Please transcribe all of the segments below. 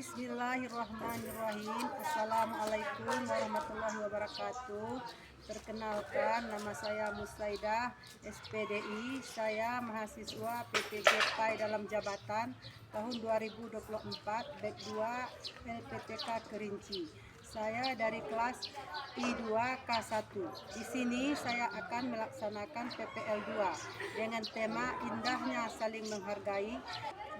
Bismillahirrahmanirrahim. Assalamualaikum warahmatullahi wabarakatuh. Perkenalkan, nama saya Musaidah SPDI. Saya mahasiswa PPG PAI dalam jabatan tahun 2024 BEK 2 LPTK Kerinci. Saya dari kelas I2 K1. Di sini saya akan melaksanakan PPL 2 dengan tema indahnya saling menghargai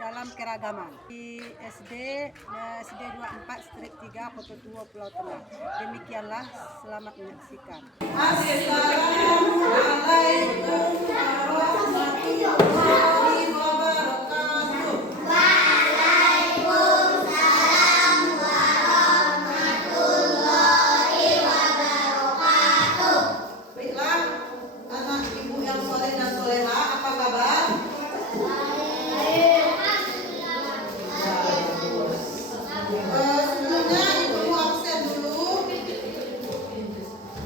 dalam keragaman di SD 24/3 Kota Tua Pulau Tengah. Demikianlah, selamat menyaksikan. Assalamualaikum warahmatullahi wabarakatuh. Baiklah, anak ibu yang soleh dan soleha, apa kabar? Sebelumnya ibu mau absen dulu.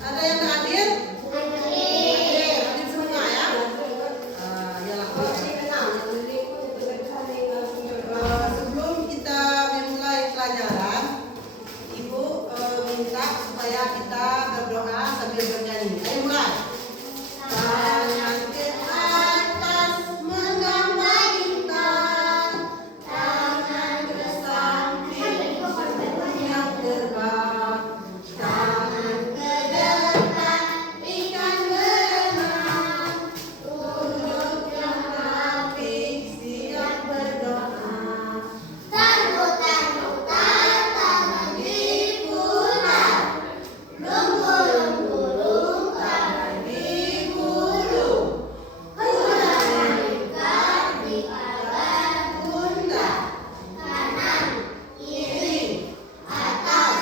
Ada yang hadir? Hadir semua ya? Yalah. Sebelum kita memulai pelajaran, ibu minta supaya kita berdoa sambil bernyanyi. Ayo mulai. Tangan ke atas menggambar bintang, tangan ke samping yang terbang, tangan ke depan ikan berenang, tunduk yang rapi siap berdoa. Tangguh-tangguhkan tangan diputar, gulung-gulung tangan digulung, putarkan di atas pundak, kanan kiri atas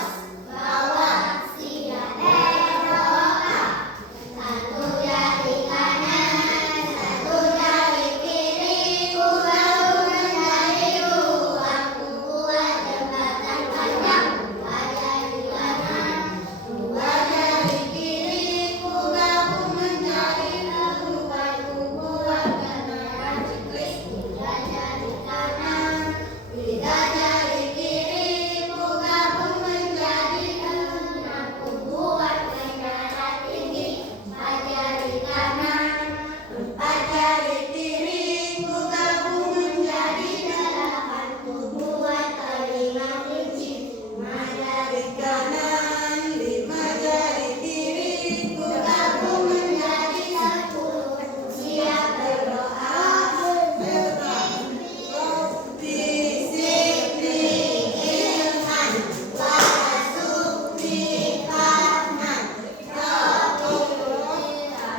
bawah siap berdoa. Satu jari kanan, satu jari kiri, bahu menjadi ruang, buat jembatan panjang. Dua jari kanan, dua jari kiri, bahu menjadi ruang, buat kendaraan siklis. Tiga jari kanan, tiga jari kiri, bahu menjadi enam, buat negara tinggi. Empat jari kanan, empat jari kiri, bahu menjadi delapan, buat telinga kunci. Lima jari kanan, lima jari kiri, bahu menjadi 10, siap berdoa. Ayo Rabbi zidni ilman warzuqni fahman. Ya Allah,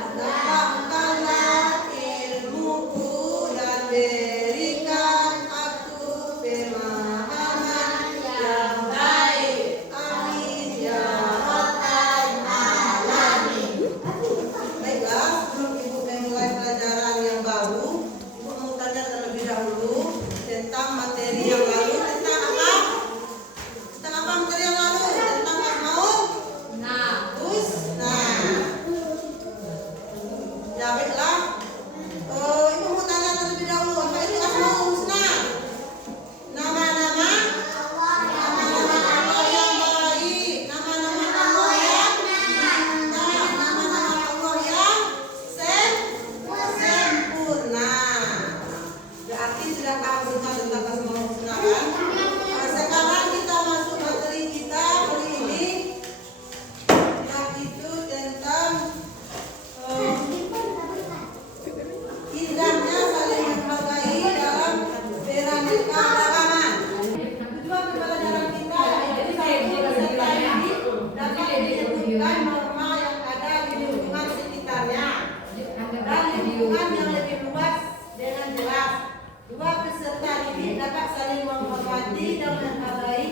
tambahkanlah ilmuku dan berikan aku pemahaman yang baik. Amin ya rabbal alamin. Baiklah, sebelum ibu memulai pelajaran yang baru, ibu mau tanya terlebih dahulu tentang materi yang lalu. Tentang apa? Tentang apa materi yang lalu? Tentang asmaul husna. Ya baiklah. Ibu mau tanya terlebih dahulu, apa itu asmaul husna? Nama-nama Allah yang baik, nama-nama Allah yang nama-nama Allah yang sempurna. Berarti sudah paham semua tentang asmaul husna kan? Sekarang kita masuk materi kita hari ini, yaitu tentang indahnya saling menghargai dalam beraneka ragaman. Tujuan pembelajaran kita yaitu peserta didik dapat menyebutkan norma yang ada di lingkungan sekitarnya dan lingkungan yang lebih luas dengan jelas. Dua peserta didik dapat saling menghormati dan menghargai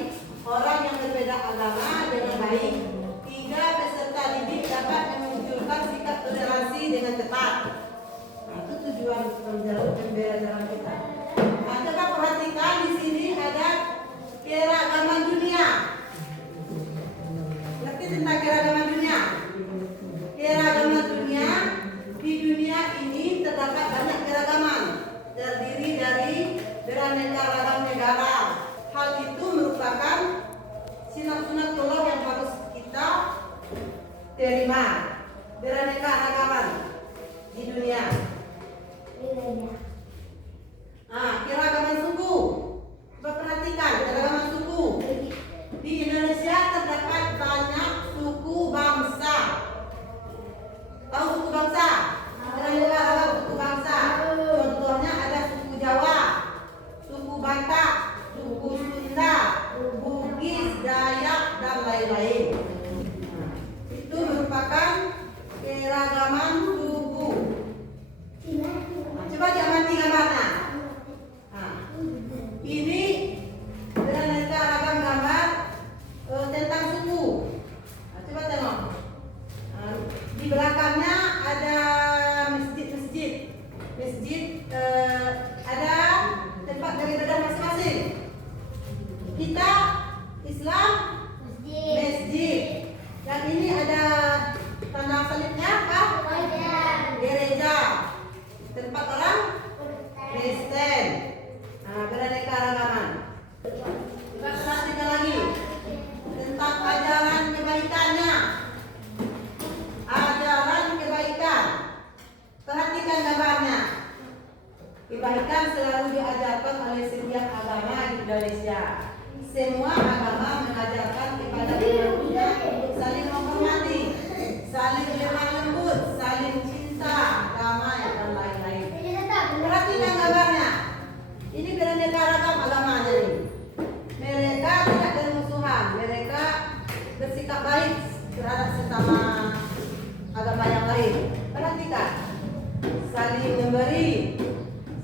orang yang berbeda agama dengan baik. Tiga peserta didik dapat memunculkan sikap toleransi dengan tepat. Itu tujuan pembelajaran kita. Nah, coba perhatikan di sini ada keragaman dunia. Ngerti tentang keragaman dunia? Keragaman dunia, di dunia ini terdapat banyak keragaman, terdiri dari beraneka ragam negara. Hal itu merupakan lain-lain. Nah, itu merupakan keragaman suku. Nah, coba diamati gambarnya. Nah, ini beraneka ragam gambar tentang suku. Nah, coba tengok. Nah, di belakangnya ada masjid. Ada tempat beribadah masing-masing. Kita Islam masjid. Yang ini ada tanda salibnya apa? Gereja. Tempat orang Kristen. Nah, beraneka ragaman. Kita perhatikan lagi tentang ajaran kebaikannya. Ajaran kebaikan. Perhatikan gambarnya. Kebaikan selalu diajarkan oleh setiap agama di Indonesia. Semua agama mengajarkan kepada umatnya untuk saling menghormati, saling lemah lembut, saling cinta, damai, dan lain-lain. Perhatikan gambarnya. Ini beraneka ragam agamanya ini. Mereka tidak bermusuhan, mereka bersikap baik terhadap sesama agama yang lain. Perhatikan, saling memberi,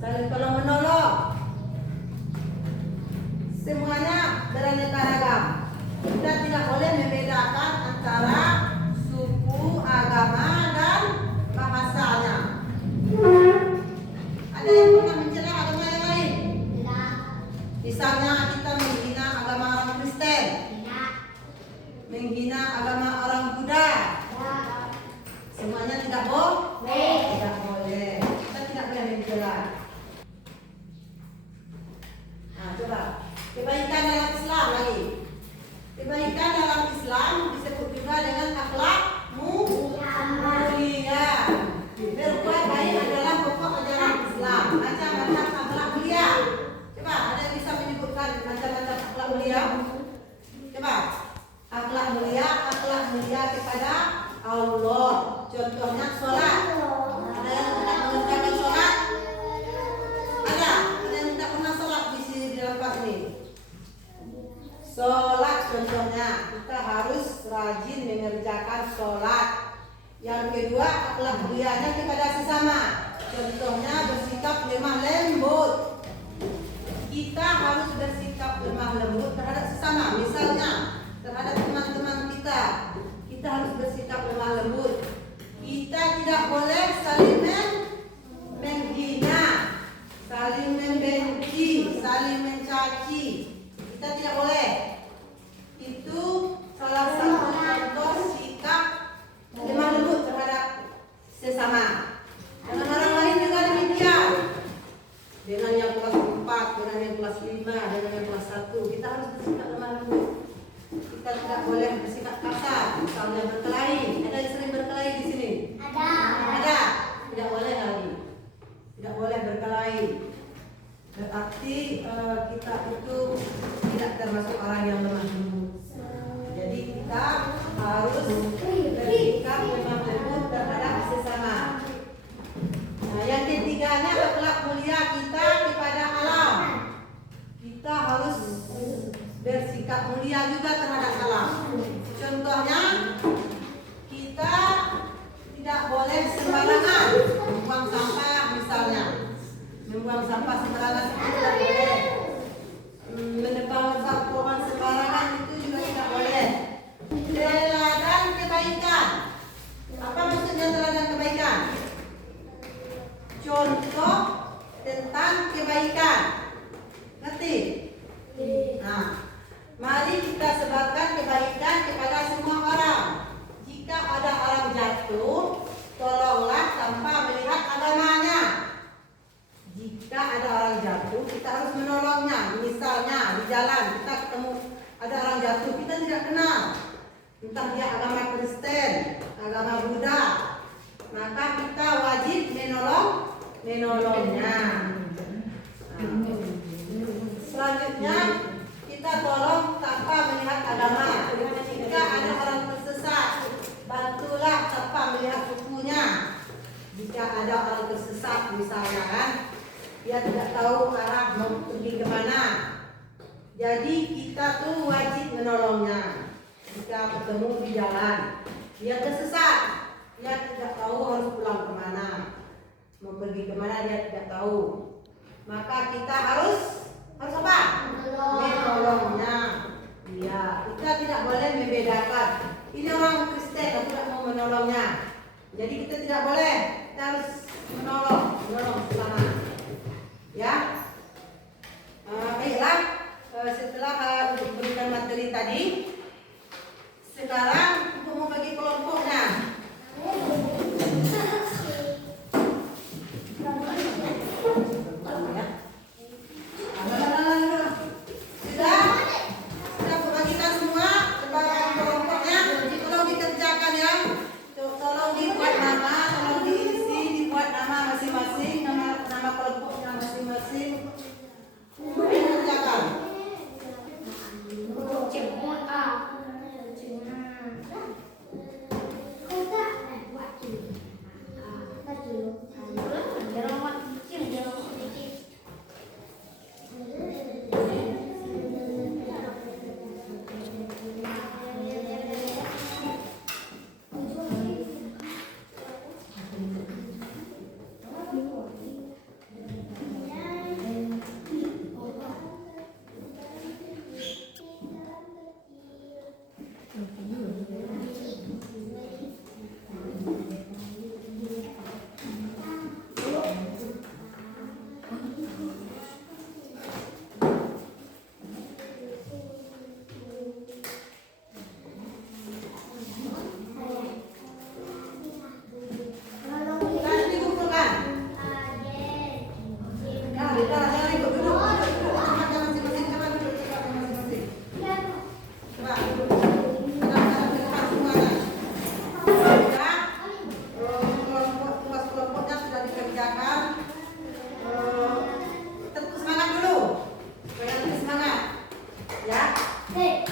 saling tolong menolong. Semuanya beraneka ragam. Kita tidak boleh membedakan antara suku, agama, dan bahasanya. Ada yang pernah mencela agama yang lain? Misalnya kita menghina agama orang Kristen, menghina agama orang Buddha. Semuanya tidak boleh. Tidak boleh. Kita tidak boleh mencela. Nah, coba kebaikan dalam Islam lagi. Kebaikan dalam Islam disebut juga dengan akhlak mulia. Berbuat baik adalah pokok ajaran Islam. Macam-macam akhlak mulia. Coba ada yang bisa menyebutkan macam-macam akhlak mulia? Coba. Akhlak mulia kepada Allah. Contohnya sholat. Ada yang tidak mengerjakan sholat? Ada yang tidak pernah sholat di sini di tempat ini. Sholat contohnya kita harus rajin mengerjakan sholat. Yang kedua akhlak mulianya kepada sesama. Contohnya bersikap lemah lembut. Kita harus bersikap lemah lembut terhadap sesama. Misalnya terhadap teman-teman kita, kita harus bersikap lemah lembut. Kita tidak boleh saling menghina, saling membenci, saling mencaci. Kita tidak boleh. Itu salah satu contoh sikap lemah lembut terhadap sesama. Dengan orang lain juga demikian. Dengan yang kelas 4, dengan yang kelas 5, dengan yang kelas 1, kita harus bersikap lemah lembut. Kita tidak boleh bersikap kasar, misalnya berkelahi. Ada yang sering berkelahi di sini? Ada. Tidak boleh lagi. Tidak boleh berkelahi. Berarti kita itu tidak termasuk orang yang lemah lembut. Jadi kita harus bersikap lemah lembut terhadap sesama. Nah, yang ketiganya akhlak mulia kita kepada alam. Kita harus bersikap mulia juga terhadap alam. Contohnya, kita tidak boleh sembarangan membuang sampah misalnya. Membuang sampah sembarangan itu tidak boleh. Menebang pohon sembarangan itu juga tidak boleh. Teladan kebaikan. Apa maksudnya teladan kebaikan? Contoh tentang kebaikan. Ngerti? Nah, mari kita sebarkan kebaikan kepada semua orang. Jika ada orang jatuh, tolonglah tanpa melihat agamanya. Jika ada orang jatuh, kita harus menolongnya. Misalnya di jalan kita ketemu ada orang jatuh, kita tidak kenal. Entah dia agama Kristen, agama Buddha, maka kita wajib menolongnya. Nah, selanjutnya kita tolong tanpa melihat agama. Jika ada orang tersesat, bantulah tanpa melihat sukunya. Jika ada orang tersesat misalnya kan, dia tidak tahu arah mau pergi kemana. Jadi kita tuh wajib menolongnya. jika ketemu di jalan. Dia tersesat, dia tidak tahu harus pulang kemana, mau pergi kemana dia tidak tahu. Maka kita harus apa? Menolongnya. Iya, kita tidak boleh membedakan. Ini orang Kristen, aku tidak mau menolongnya. Jadi kita tidak boleh, kita harus menolong bersama. Ya, baiklah. Setelah untuk berikan materi tadi, sekarang untuk mau bagi kelompoknya. Sudah membagikan semua bagi kelompoknya. Tolong dikerjakan ya. Tolong dibuat nama, tolong diisi, dibuat nama masing-masing, nama kelompoknya masing-masing. Dikerjakan.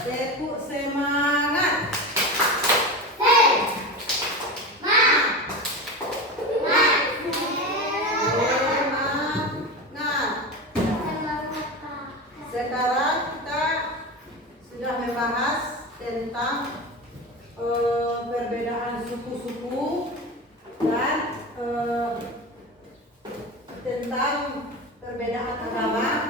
Tepuk semangat. Sekarang kita sudah membahas tentang perbedaan suku-suku dan tentang perbedaan agama.